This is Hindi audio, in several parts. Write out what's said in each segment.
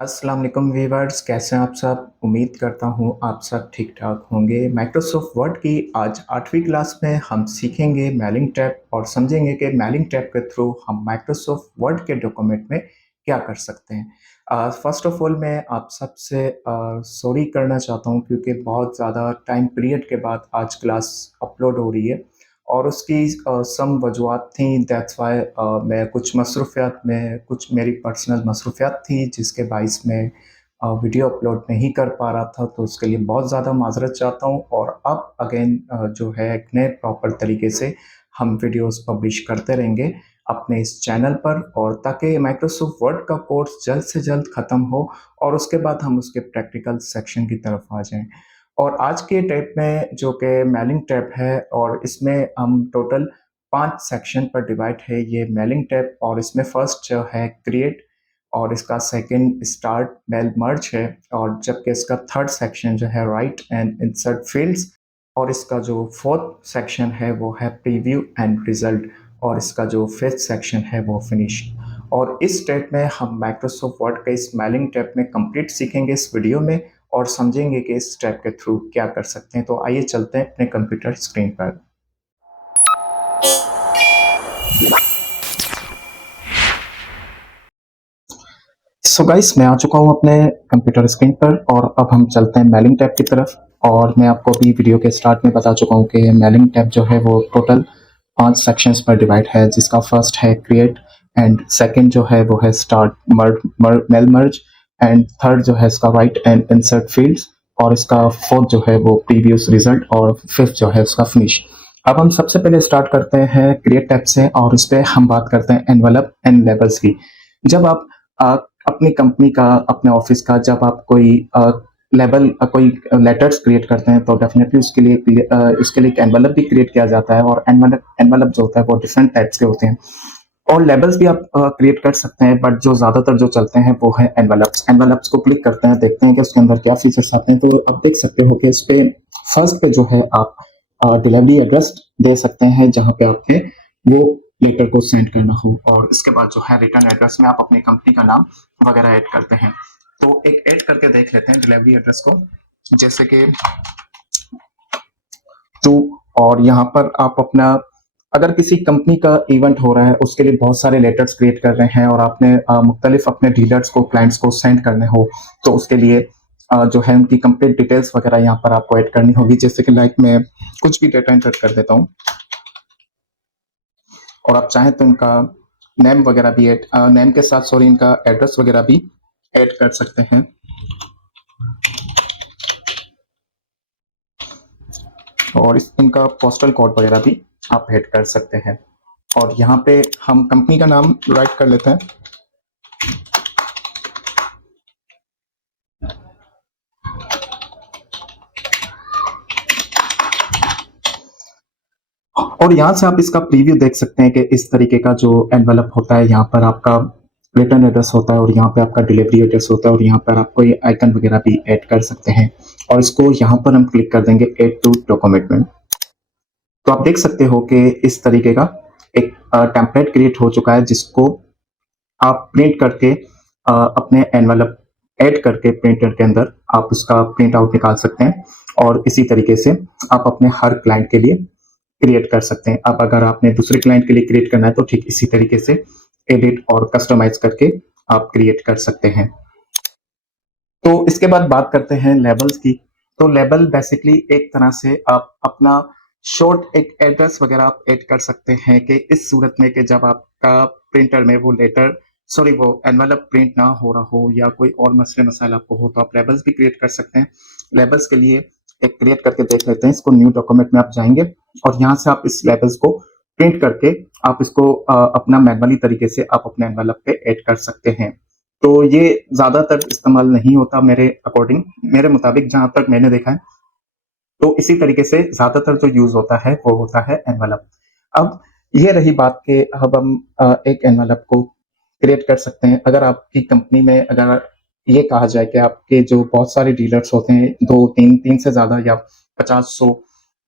अस्सलाम वालेकुम व्यूअर्स, कैसे हैं आप सब? उम्मीद करता हूँ आप सब ठीक-ठाक होंगे। माइक्रोसॉफ्ट वर्ड की आज 8वीं क्लास में हम सीखेंगे मेलिंग टैब और समझेंगे कि मेलिंग टैब के थ्रू हम माइक्रोसॉफ्ट वर्ड के डॉक्यूमेंट में क्या कर सकते हैं। फ़र्स्ट ऑफ़ ऑल मैं आप सबसे सॉरी करना चाहता हूँ क्योंकि बहुत ज़्यादा टाइम पीरियड के बाद आज क्लास अपलोड हो रही है और उसकी सम वजूहात थी दैट्स व्हाई मैं कुछ मसरूफ़ियत में कुछ मेरी पर्सनल मसरूफ़ियत थी जिसके बाइस मैं वीडियो अपलोड नहीं कर पा रहा था, तो उसके लिए बहुत ज़्यादा माज़रत चाहता हूँ और अब अगेन जो है एक नए प्रॉपर तरीके से हम वीडियोज़ पब्लिश करते रहेंगे अपने इस चैनल पर और ताकि माइक्रोसॉफ्ट वर्ड का कोर्स जल्द से जल्द ख़त्म हो और उसके बाद हम उसके प्रैक्टिकल सेक्शन की तरफ आ जाएँ। और आज के टैब में जो कि मेलिंग टैब है और इसमें हम टोटल 5 सेक्शन पर डिवाइड है ये मेलिंग टैब और इसमें फर्स्ट जो है क्रिएट और इसका सेकंड स्टार्ट मेल मर्ज है और जबकि इसका थर्ड सेक्शन जो है राइट एंड इंसर्ट फील्ड्स और इसका जो फोर्थ सेक्शन है वो है प्रीव्यू एंड रिजल्ट और इसका जो फिफ्थ सेक्शन है वो फिनिश। और इस टैब में हम माइक्रोसॉफ्ट वर्ड का इस मेलिंग टैब में कंप्लीट सीखेंगे इस वीडियो में और समझेंगे कि इस टैब के थ्रू क्या कर सकते हैं। तो आइए चलते हैं अपने कंप्यूटर स्क्रीन पर। सो गाइस मैं आ चुका हूँ अपने कंप्यूटर स्क्रीन पर और अब हम चलते हैं मेलिंग टैब की तरफ और मैं आपको अभी वीडियो के स्टार्ट में बता चुका हूँ कि मेलिंग टैब जो है वो टोटल 5 सेक्शंस पर डिवाइड है जिसका फर्स्ट है क्रिएट एंड सेकंड जो है वो है start mail merge and third जो है इसका राइट एंड इंसर्ट फील्ड्स और इसका फोर्थ जो है वो प्रीवियस रिजल्ट और फिफ्थ जो है उसका फिनिश। अब हम सबसे पहले स्टार्ट करते हैं क्रिएट टैब से और इस पे हम बात करते हैं एनवेलप एंड लेबल्स की। जब आप अपनी कंपनी का अपने ऑफिस का जब आप कोई लेवल कोई लेटर्स क्रिएट करते हैं तो डेफिनेटली उसके लिए एक एनवेलप भी क्रिएट किया जाता है और एनवेलप एनवेलप जो होता है वो डिफरेंट टाइप्स के होते हैं और लेबल्स भी आप क्रिएट कर सकते हैं बट जो ज़्यादातर जो चलते हैं वो है एनवेलप्स। एनवेलप्स को क्लिक करते हैं, देखते हैं कि उसके अंदर क्या फीचर्स आते हैं। तो आप देख सकते हो कि इस पे फर्स्ट पे जो है आप डिलीवरी एड्रेस दे सकते हैं जहाँ पे आपने वो लेटर को सेंड करना हो और इसके बाद जो है रिटर्न एड्रेस में आप अपनी कंपनी का नाम वगैरह ऐड करते हैं। तो एक ऐड करके देख लेते हैं डिलीवरी एड्रेस को, जैसे कि तो और यहाँ पर आप अपना अगर किसी कंपनी का इवेंट हो रहा है उसके लिए बहुत सारे लेटर्स क्रिएट कर रहे हैं और आपने मुख्तलिफ अपने डीलर्स को क्लाइंट्स को सेंड करने हो तो उसके लिए जो है उनकी कंप्लीट डिटेल्स वगैरह यहाँ पर आपको ऐड करनी होगी, जैसे कि लाइक मैं कुछ भी डेटा एंटर कर देता हूँ और आप चाहें तो इनका नेम वगैरह भी ऐड नेम के साथ सॉरी इनका एड्रेस वगैरह भी ऐड कर सकते हैं और इनका पोस्टल कोड वगैरह भी आप ऐड कर सकते हैं और यहाँ पे हम कंपनी का नाम राइट कर लेते हैं और यहाँ से आप इसका प्रीव्यू देख सकते हैं कि इस तरीके का जो एनवेलप होता है, यहाँ पर आपका रिटर्न एड्रेस होता है और यहाँ पे आपका डिलीवरी एड्रेस होता है और यहाँ पर आप कोई आइकन वगैरह भी ऐड कर सकते हैं और इसको यहाँ पर हम क्लिक कर देंगे ऐड टू डॉक्यूमेंट में। तो आप देख सकते हो कि इस तरीके का एक टेम्पलेट क्रिएट हो चुका है जिसको आप प्रिंट करके अपने एनवेलप ऐड करके प्रिंटर के अंदर आप उसका प्रिंट आउट निकाल सकते हैं और इसी तरीके से आप अपने हर क्लाइंट के लिए क्रिएट कर सकते हैं। अब अगर आपने दूसरे क्लाइंट के लिए क्रिएट करना है तो ठीक इसी तरीके से एडिट और कस्टमाइज करके आप क्रिएट कर सकते हैं। तो इसके बाद बात करते हैं लेबल्स की। तो लेबल बेसिकली एक तरह से आप अपना शॉर्ट एक एड्रेस वगैरह आप ऐड कर सकते हैं कि इस सूरत में कि जब आपका प्रिंटर में वो लेटर सॉरी वो एनवेलप प्रिंट ना हो रहा हो या कोई और मसले मसाइल आपको हो तो आप लेबल्स भी क्रिएट कर सकते हैं। लेबल्स के लिए एक क्रिएट करके देख लेते हैं, इसको न्यू डॉक्यूमेंट में आप जाएंगे और यहाँ से आप इस लेबल्स को प्रिंट करके आप इसको अपना मैनुअली तरीके से आप अपने एनवेलप पे ऐड कर सकते हैं। तो ये ज़्यादातर इस्तेमाल नहीं होता मेरे अकॉर्डिंग, मेरे मुताबिक जहाँ तक मैंने देखा है। तो इसी तरीके से ज़्यादातर जो यूज़ होता है वो होता है एनवेलप। अब ये रही बात कि अब हम एक एनवेलप को क्रिएट कर सकते हैं। अगर आपकी कंपनी में अगर ये कहा जाए कि आपके जो बहुत सारे डीलर्स होते हैं 2-3 3 से ज़्यादा या 50-100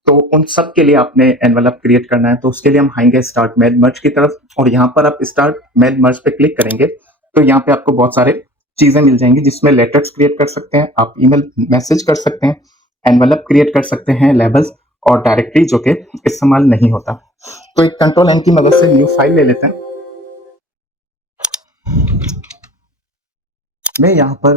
तो उन सब के लिए आपने एनवेलप क्रिएट करना है तो उसके लिए हम आएँगे स्टार्ट मेल मर्ज की तरफ और यहाँ पर आप स्टार्ट मेल मर्ज पे क्लिक करेंगे तो यहाँ पे आपको बहुत सारे चीजें मिल जाएंगी जिसमें लेटर्स क्रिएट कर सकते हैं, आप ईमेल मैसेज कर सकते हैं, एनवेलप क्रिएट कर सकते हैं, लेबल्स और डायरेक्टरी जो कि इस्तेमाल नहीं होता। तो एक कंट्रोल एन की मदद से न्यू फाइल ले लेते हैं। मैं यहाँ पर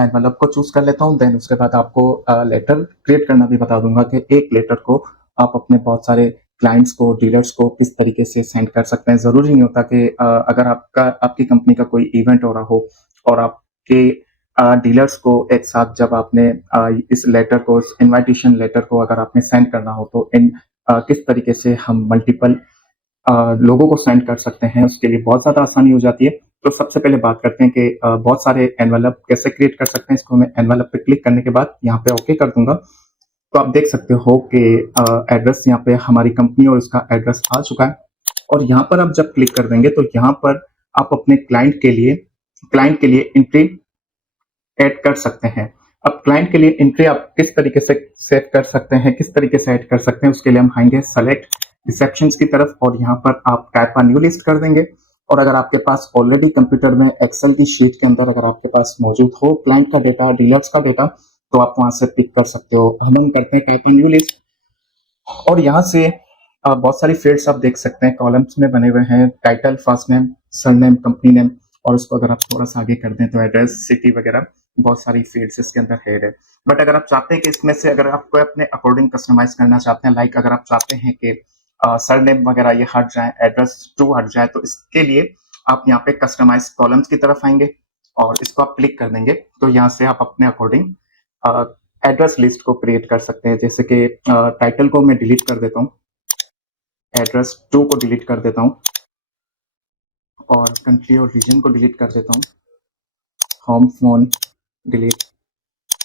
एनवेलप को चूज कर लेता हूँ, देन उसके बाद आपको लेटर क्रिएट करना भी बता दूंगा कि एक लेटर को आप अपने बहुत सारे क्लाइंट्स को, डीलर्स को किस तरीके से सेंड कर सकते हैं। जरूरी नहीं होता कि अगर आपकी कंपनी का कोई इवेंट हो रहा हो और आपके डीलर्स को एक साथ जब आपने इस लेटर को, इस इन्विटेशन लेटर को अगर आपने सेंड करना हो तो किस तरीके से हम मल्टीपल लोगों को सेंड कर सकते हैं, उसके लिए बहुत ज़्यादा आसानी हो जाती है। तो सबसे पहले बात करते हैं कि बहुत सारे एनवेलप कैसे क्रिएट कर सकते हैं। इसको मैं एनवेलप पे क्लिक करने के बाद यहाँ पे ओके कर दूंगा। तो आप देख सकते हो कि एड्रेस यहाँ पे हमारी कंपनी और इसका एड्रेस आ चुका है। और यहाँ पर आप जब क्लिक कर देंगे तो यहाँ पर आप अपने क्लाइंट के लिए एंट्री ऐड कर सकते हैं। अब क्लाइंट के लिए एंट्री आप किस तरीके से सेट कर सकते हैं, किस तरीके से ऐड कर सकते हैं, उसके लिए हम आएंगे सेलेक्ट रिसेप्शंस की तरफ और यहाँ पर आप टाइप अ न्यू लिस्ट कर देंगे। और अगर आपके पास ऑलरेडी कंप्यूटर में एक्सेल की शीट के अंदर अगर आपके पास मौजूद हो क्लाइंट का डेटा, डीलर्स का डेटा, तो आप वहां से पिक कर सकते हो। हम करते हैं टाइप अ न्यू लिस्ट और यहाँ से बहुत सारी फील्ड्स आप देख सकते हैं, कॉलम्स में बने हुए हैं, title, first name, surname, company name, और उसको अगर आप थोड़ा सा आगे कर दें तो एड्रेस, सिटी वगैरह बहुत सारी फील्ड्स इसके अंदर है। बट अगर आप चाहते हैं कि इसमें से अगर आपको अपने अकॉर्डिंग कस्टमाइज करना चाहते हैं, लाइक अगर आप चाहते हैं कि सरनेम वगैरह ये हट जाए, एड्रेस टू हट जाए, तो इसके लिए आप यहाँ पे कस्टमाइज कॉलम्स की तरफ आएंगे और इसको आप क्लिक कर देंगे तो यहाँ से आप अपने अकॉर्डिंग एड्रेस लिस्ट को क्रिएट कर सकते हैं। जैसे कि टाइटल को मैं डिलीट कर देता हूँ, एड्रेस टू को डिलीट कर देता हूँ और कंट्री और रीजन को डिलीट कर देता हूँ, home phone delete,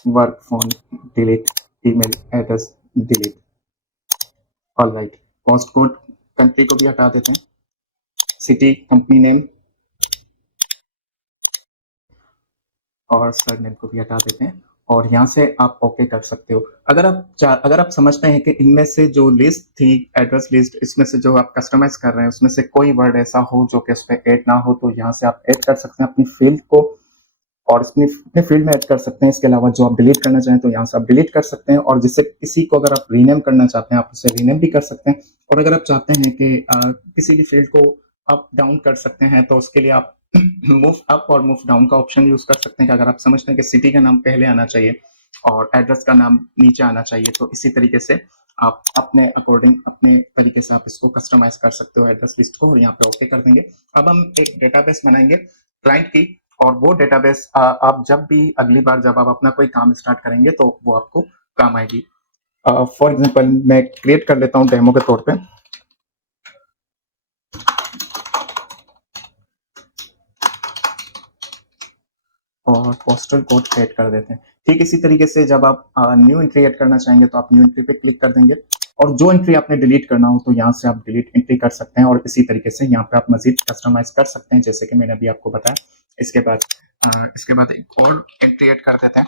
work phone delete, email address delete. Alright, post code country को भी हटा देते हैं, सिटी, कंपनी नेम और सरनेम को भी हटा देते हैं और यहाँ से आप ओके कर सकते हो। अगर आप समझते हैं कि इनमें से जो लिस्ट थी, एड्रेस लिस्ट, इसमें से जो आप कस्टमाइज कर रहे हैं उसमें से कोई वर्ड ऐसा हो जो कि उस पर ऐड ना हो, तो यहाँ से आप ऐड कर सकते हैं अपनी फील्ड को और अपने फील्ड में ऐड कर सकते हैं। इसके अलावा जो आप डिलीट करना चाहें तो यहाँ से आप डिलीट कर सकते हैं और जिससे किसी को अगर आप रीनेम करना चाहते हैं आप उसे रीनेम भी कर सकते हैं। और अगर आप चाहते हैं कि किसी भी फील्ड को अप डाउन कर सकते हैं तो उसके लिए आप मूव अप और मूव डाउन का ऑप्शन यूज कर सकते हैं कि अगर आप समझते हैं कि सिटी का नाम पहले आना चाहिए और एड्रेस का नाम नीचे आना चाहिए, तो इसी तरीके से आप अपने अकॉर्डिंग, अपने तरीके से आप इसको कस्टमाइज कर सकते हो एड्रेस लिस्ट को और यहाँ पे ओके कर देंगे। अब हम एक डेटाबेस बनाएंगे क्लाइंट की और वो डेटाबेस आप जब भी अगली बार जब आप अपना कोई काम स्टार्ट करेंगे तो वो आपको काम आएगी। फॉर एग्जांपल मैं क्रिएट कर लेता हूँ डेमो के तौर पे और पोस्टल कोड ऐड कर देते हैं। ठीक इसी तरीके से जब आप न्यू एंट्री ऐड करना चाहेंगे तो आप न्यू एंट्री पे क्लिक कर देंगे और जो एंट्री आपने डिलीट करना हो तो यहाँ से आप डिलीट एंट्री कर सकते हैं और इसी तरीके से यहाँ पे आप मजीद कस्टमाइज कर सकते हैं जैसे कि मैंने अभी आपको बताया। इसके बाद एक और एंट्री ऐड कर देते हैं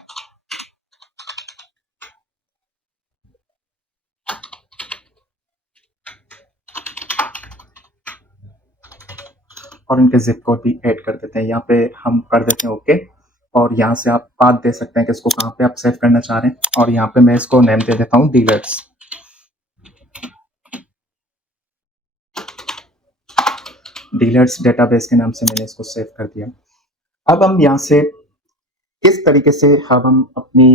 और इनके जिप कोड भी ऐड कर देते हैं। यहाँ पे हम कर देते हैं ओके और यहाँ से आप पाथ दे सकते हैं कि इसको कहाँ पे आप सेव करना चाह रहे हैं और यहाँ पे मैं इसको नेम दे देता हूँ डीलर्स। डीलर्स डेटाबेस के नाम से मैंने इसको सेव कर दिया। अब हम यहाँ से किस तरीके से हम अपनी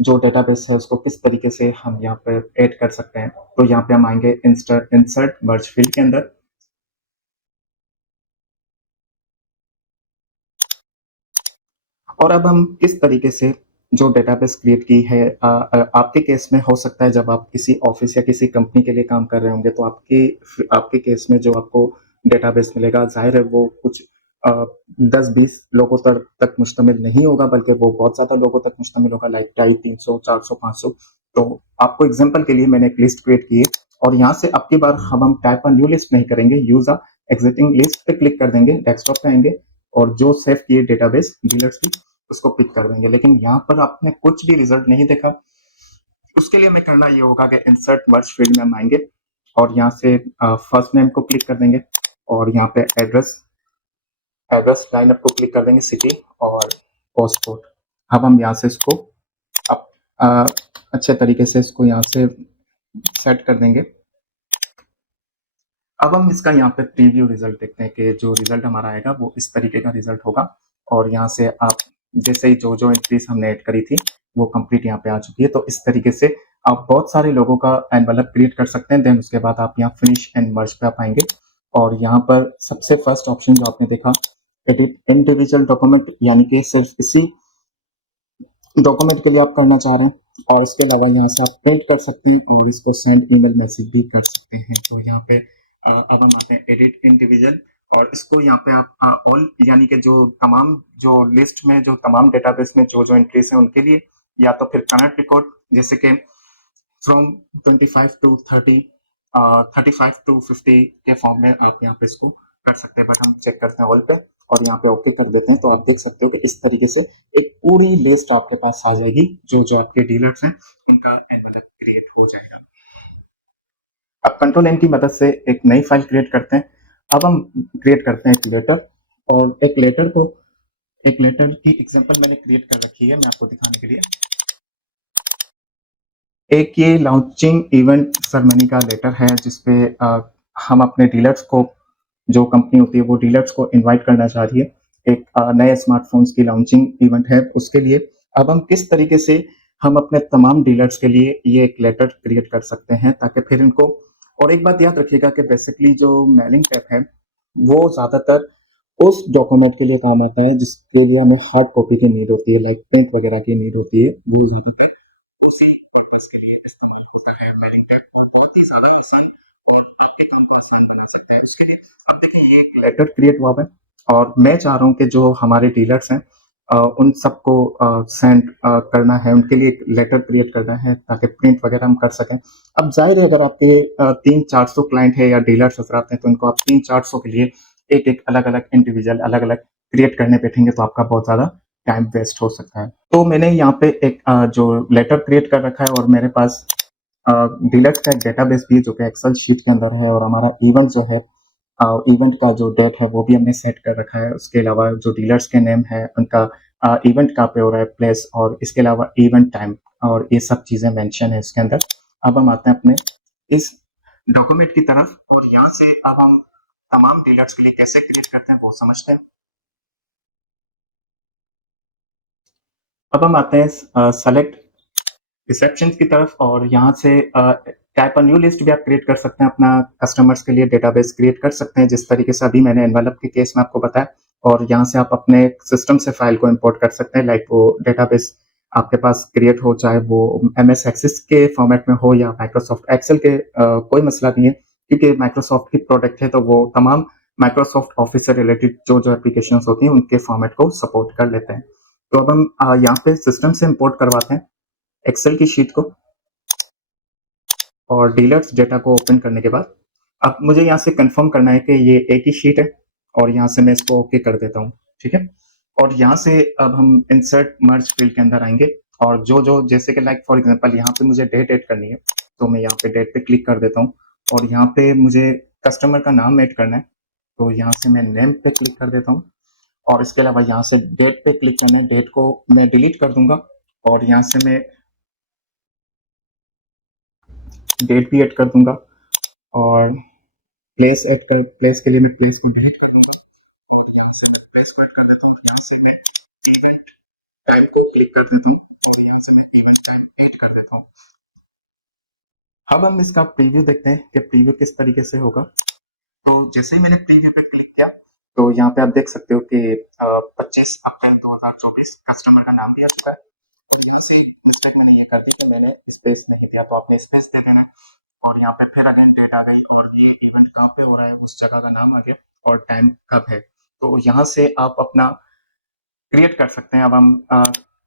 जो डेटाबेस है उसको किस तरीके से हम यहाँ पे ऐड कर सकते हैं, तो यहाँ पे हम आएंगे इंसर्ट मर्ज फील्ड के अंदर और अब हम किस तरीके से जो डेटाबेस क्रिएट की है आपके केस में हो सकता है जब आप किसी ऑफिस या किसी कंपनी के लिए काम कर रहे होंगे तो आपके केस में जो आपको डेटाबेस मिलेगा जाहिर है वो कुछ 10-20 लोगों तक मुश्तमिल नहीं होगा बल्कि वो बहुत ज्यादा लोगों तक मुश्तमिल होगा, लाइक 250, 300, 400, 500। तो आपको एग्जाम्पल के लिए मैंने एक लिस्ट क्रिएट की है और यहाँ से अब की बार हम टाइप न्यू लिस्ट नहीं करेंगे, यूज अ एग्जिटिंग लिस्ट पे क्लिक कर देंगे, डेस्कटॉप पे आएंगे और जो सेव किए डेटाबेस डीलर्स की उसको पिक कर देंगे। लेकिन यहाँ पर आपने कुछ भी रिजल्ट नहीं देखा, उसके लिए हमें करना ये होगा कि इंसर्ट मर्ज फील्ड में हम आएंगे और यहाँ से फर्स्ट नेम को क्लिक कर देंगे और यहाँ पे एड्रेस लाइनअप को क्लिक कर देंगे, सिटी और पोस्ट कोड। अब हम यहाँ से इसको अब अच्छे तरीके से इसको यहाँ से सेट कर देंगे। अब हम इसका यहाँ पे प्रीव्यू रिजल्ट देखते हैं कि जो रिजल्ट हमारा आएगा वो इस तरीके का रिजल्ट होगा। और यहाँ से आप जैसे ही जो एंट्रीज हमने ऐड करी थी वो कंप्लीट यहाँ पे आ चुकी है। तो इस तरीके से आप बहुत सारे लोगों का एनवेलप क्रिएट कर सकते हैं। देन उसके बाद आप यहाँ फिनिश एंड मर्ज पे आप आएंगे और यहाँ पर सबसे फर्स्ट ऑप्शन जो आपने देखा एडिट इंडिविजुअल डॉक्यूमेंट, यानी कि सिर्फ इसी डॉक्यूमेंट के लिए आप करना चाह रहे हैं। और इसके अलावा यहाँ से आप प्रिंट कर सकते हैं और इसको सेंड ईमेल मैसेज भी कर सकते हैं। तो यहाँ पे अब हम आते हैं एडिट इंडिविजुअल और इसको यहाँ पे आप ऑल, यानी कि जो तमाम जो लिस्ट में जो तमाम डेटाबेस में जो एंट्रीज हैं उनके लिए, या तो फिर करंट रिकॉर्ड जैसे कि फ्रॉम 25 टू 30 35 टू 50 के फॉर्म में आप यहाँ पे इसको कर सकते हैं। बट हम चेक करते हैं ऑल पे और यहाँ पे ओके कर देते हैं। तो आप देख सकते हो कि इस तरीके से एक पूरी लिस्ट आपके पास आ जाएगी जो जो आपके डीलर्स हैं उनका एनवेलप क्रिएट हो जाएगा। अब कंट्रोल एन की मदद से एक नई फाइल क्रिएट करते हैं। अब हम क्रिएट करते हैं एक लेटर और एक लेटर की एग्जांपल मैंने क्रिएट कर रखी है मैं आपको दिखाने के लिए। एक ये लॉन्चिंग इवेंट सेरेमनी का लेटर है जिसपे हम अपने डीलर्स को, जो कंपनी होती है वो डीलर्स को इनवाइट करना चाह रही है। एक नए स्मार्टफोन्स की लॉन्चिंग इवेंट है उसके लिए। अब हम किस तरीके से हम अपने तमाम डीलर्स के लिए ये एक लेटर क्रिएट कर सकते हैं ताकि फिर इनको, और एक बात याद रखिएगा कि बेसिकली जो मेलिंग टैब है वो ज़्यादातर उस डॉक्यूमेंट के लिए काम आता है जिसके लिए हमें हार्ड कॉपी की नीड होती है, लाइक प्रिंट वगैरह की नीड होती है। वो ज़्यादातर उसी पर्पस के लिए इस्तेमाल होता है मेलिंग टैब और बहुत ही ज़्यादा आसान और आपके काम को आसान बना सकता है। उसके लिए अब देखिए ये एक लेटर क्रिएट हुआ है और मैं चाह रहा हूँ कि जो हमारे डीलर्स हैं उन सबको सेंड करना है, उनके लिए एक लेटर क्रिएट करना है ताकि प्रिंट वगैरह हम कर सकें। अब जाहिर है अगर आपके 300-400 क्लाइंट है या डीलर्स अगर आते हैं तो इनको आप 300-400 के लिए एक एक अलग अलग इंडिविजुअल अलग अलग क्रिएट करने बैठेंगे तो आपका बहुत ज़्यादा टाइम वेस्ट हो सकता है। तो मैंने यहाँ पे एक जो लेटर क्रिएट कर रखा है और मेरे पास डीलक्स का एक डेटाबेस भी है जो कि एक्सेल शीट के अंदर है और हमारा इवेंट जो है इवेंट का जो डेट है वो भी हमने सेट कर रखा है। उसके अलावा जो डीलर्स के नेम है उनका इवेंट कहाँ पे हो रहा है, प्लेस, और इसके अलावा इवेंट टाइम और ये सब चीज़ें मेंशन है इसके अंदर। अब हम आते हैं अपने इस डॉक्यूमेंट की तरफ और यहाँ से अब हम तमाम डीलर्स के लिए कैसे क्रिएट करते हैं वो समझते हैं। अब हम आते हैं सेलेक्ट रिसेप्शन की तरफ और यहाँ से टाइप अ न्यू लिस्ट भी आप क्रिएट कर सकते हैं, अपना कस्टमर्स के लिए डेटाबेस क्रिएट कर सकते हैं जिस तरीके से अभी मैंने एनवेलप के केस में आपको बताया। और यहाँ से आप अपने सिस्टम से फाइल को इंपोर्ट कर सकते हैं, लाइक वो डेटाबेस आपके पास क्रिएट हो चाहे वो MS एक्सेस के फॉर्मेट में हो या माइक्रोसॉफ्ट एक्सेल के, कोई मसला नहीं है क्योंकि माइक्रोसॉफ्ट की प्रोडक्ट है तो वो तमाम माइक्रोसॉफ्ट ऑफिस से रिलेटेड जो जो एप्लीकेशन होती हैं उनके फॉर्मेट को सपोर्ट कर लेते हैं। तो अब हम यहाँ पे सिस्टम से इंपोर्ट करवाते हैं एक्सेल की शीट को और डीलर्स डेटा को ओपन करने के बाद अब मुझे यहाँ से कंफर्म करना है कि ये एक ही शीट है और यहाँ से मैं इसको ओके कर देता हूँ, ठीक है। और यहाँ से अब हम इंसर्ट मर्ज फील्ड के अंदर आएंगे और जो जो जैसे कि लाइक फॉर एग्जांपल यहाँ पे मुझे डेट ऐड करनी है तो मैं यहाँ पे डेट पे क्लिक कर देता हूँ और यहाँ पे मुझे कस्टमर का नाम ऐड करना है तो यहाँ से मैं नेम पे क्लिक कर देता हूँ और इसके अलावा यहाँ से डेट पे क्लिक करना है, डेट को मैं डिलीट कर दूंगा और यहाँ से मैं डेट भी ऐड कर दूंगा और प्लेस के लिए मैं प्लेस को डिलीट कर दूंगा और यहाँ से मैं प्लेस को ऐड कर देता हूँ। यहाँ से मैं इवेंट टाइम को क्लिक कर देता हूँ और यहाँ से मैं इवेंट टाइम ऐड कर देता हूँ। अब हम इसका प्रीव्यू देखते हैं कि प्रीव्यू किस तरीके से होगा। तो जैसे ही मैंने प्रीव्यू पे क्लिक किया तो यहाँ पे आप देख सकते हो कि 25 अप्रैल 2024 कस्टमर का नाम भी आ चुका है। यहाँ से मिस्टेक मैंने ये कर दी कि मैंने स्पेस नहीं दिया तो आपने स्पेस दे देना और यहाँ पे फिर अगेन डेट आ गई और ये इवेंट कहाँ पे हो रहा है उस जगह का नाम आ गया और टाइम कब है। तो यहाँ से आप अपना क्रिएट कर सकते हैं। अब हम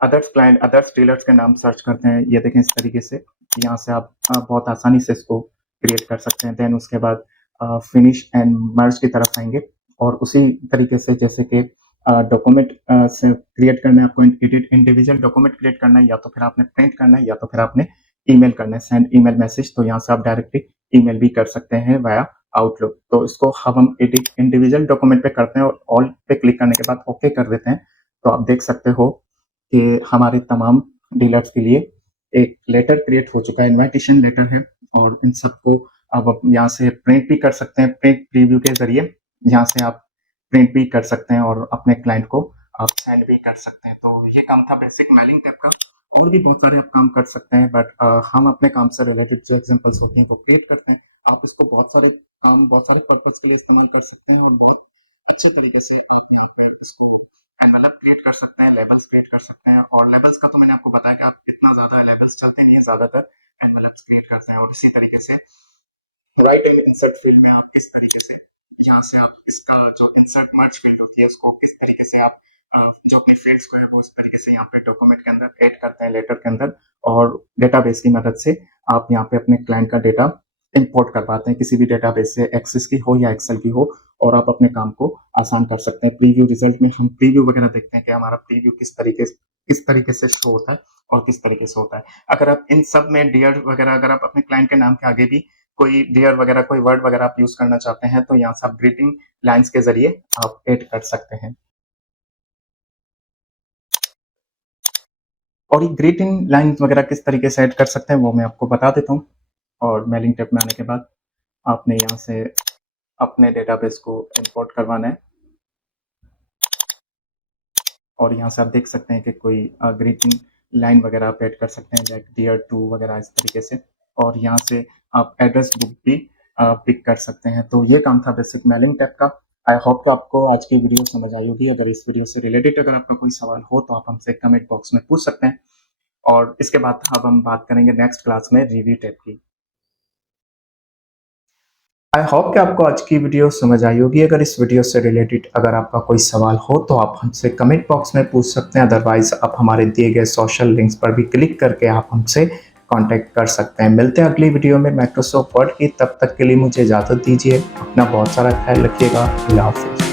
अदर्स क्लाइंट अदर्स डीलर्स के नाम सर्च करते हैं, ये देखें इस तरीके से यहाँ से आप बहुत आसानी से इसको क्रिएट कर सकते हैं। देन उसके बाद फिनिश एंड मर्ज की तरफ आएंगे और उसी तरीके से जैसे कि डॉक्यूमेंट से क्रिएट करना है आपको, एडिट इंडिविजुअल डॉक्यूमेंट क्रिएट करना है या तो फिर आपने प्रिंट करना है या तो फिर आपने ईमेल करना है, सेंड ईमेल मैसेज। तो यहाँ से आप डायरेक्टली ईमेल भी कर सकते हैं वाया आउटलुक। तो इसको हम इंडिविजुअल डॉक्यूमेंट पे करते हैं और ऑल पे क्लिक करने के बाद ओके कर देते हैं। तो आप देख सकते हो कि हमारे तमाम डीलर्स के लिए एक लेटर क्रिएट हो चुका है, इनविटेशन लेटर है, और इन सबको अब यहाँ से प्रिंट भी कर सकते हैं, प्रिंट प्रीव्यू के ज़रिए यहाँ से आप प्रिंट भी कर सकते हैं और अपने क्लाइंट को आप सेंड भी कर सकते हैं। तो ये काम था बेसिक मेलिंग टैब का। और भी बहुत सारे आप काम कर सकते हैं, बट हम अपने काम से रिलेटेड जो एग्जांपल्स होती हैं वो क्रिएट करते हैं। आप इसको बहुत सारे काम, बहुत सारे पर्पज के लिए इस्तेमाल कर सकते हैं और बहुत अच्छे तरीके से आप यहाँ पे इसको एनवेलप क्रिएट कर सकते हैं, लेबल्स क्रिएट कर सकते हैं। और लेबल्स का तो मैंने आपको बताया कि आप इतना ज़्यादा लेबल्स चलते नहीं है, ज़्यादातर एनवेलप्स क्रिएट करते हैं। और इसी तरीके से राइट एंड इंसर्ट फील्ड में आप किस तरीके से यहाँ से आप इसका जो इंसर्ट मर्ज फील्ड होती है उसको किस तरीके से आप जो अपने फील्ड्स को है वो उस तरीके से यहाँ पे डॉक्यूमेंट के अंदर ऐड करते हैं, लेटर के अंदर, और डेटाबेस की मदद से आप यहाँ पे अपने क्लाइंट का डेटा इंपोर्ट कर पाते हैं, किसी भी डेटाबेस से, एक्सेस की हो या एक्सेल की हो, और आप अपने काम को आसान कर सकते हैं। प्रीव्यू रिजल्ट में हम प्रीव्यू वगैरह देखते हैं कि हमारा प्रीव्यू किस तरीके से शो होता है और किस तरीके से होता है। अगर आप इन सब में डियर वगैरह, अगर आप अपने क्लाइंट के नाम के आगे भी कोई डियर वगैरह, कोई वर्ड वगैरह आप यूज करना चाहते हैं, तो यहाँ से आप ग्रीटिंग लाइन्स के जरिए आप ऐड कर सकते हैं। और ये ग्रीटिंग लाइन्स वगैरह किस तरीके से ऐड कर सकते हैं वो मैं आपको बता देता हूँ। और मेलिंग टैब में आने के बाद आपने यहाँ से अपने डेटाबेस को इंपोर्ट करवाना है, और यहाँ से आप देख सकते हैं कि कोई ग्रीटिंग लाइन वगैरह आप ऐड कर सकते हैं, लाइक डियर टू वगैरह इस तरीके से। और यहाँ से आप एड्रेस बुक भी पिक कर सकते हैं। तो ये काम था बेसिक मेलिंग टैब का। आई होप कि आपको आज की वीडियो समझ आई होगी। अगर इस वीडियो से रिलेटेड अगर आपका कोई सवाल हो तो आप हमसे कमेंट बॉक्स में पूछ सकते हैं। और इसके बाद अब हम बात करेंगे नेक्स्ट क्लास में रिव्यू टैब की। आई होप कि आपको आज की वीडियो समझ आई होगी। अगर इस वीडियो से रिलेटेड अगर आपका कोई सवाल हो तो आप हमसे कमेंट बॉक्स में पूछ सकते हैं। अदरवाइज आप हमारे दिए गए सोशल लिंक्स पर भी क्लिक करके आप हमसे कांटेक्ट कर सकते हैं। मिलते हैं अगली वीडियो में माइक्रोसॉफ्ट वर्ड की। तब तक के लिए मुझे इजाज़त दीजिए। अपना बहुत सारा ख्याल रखिएगा। अल्लाह हाफिज़।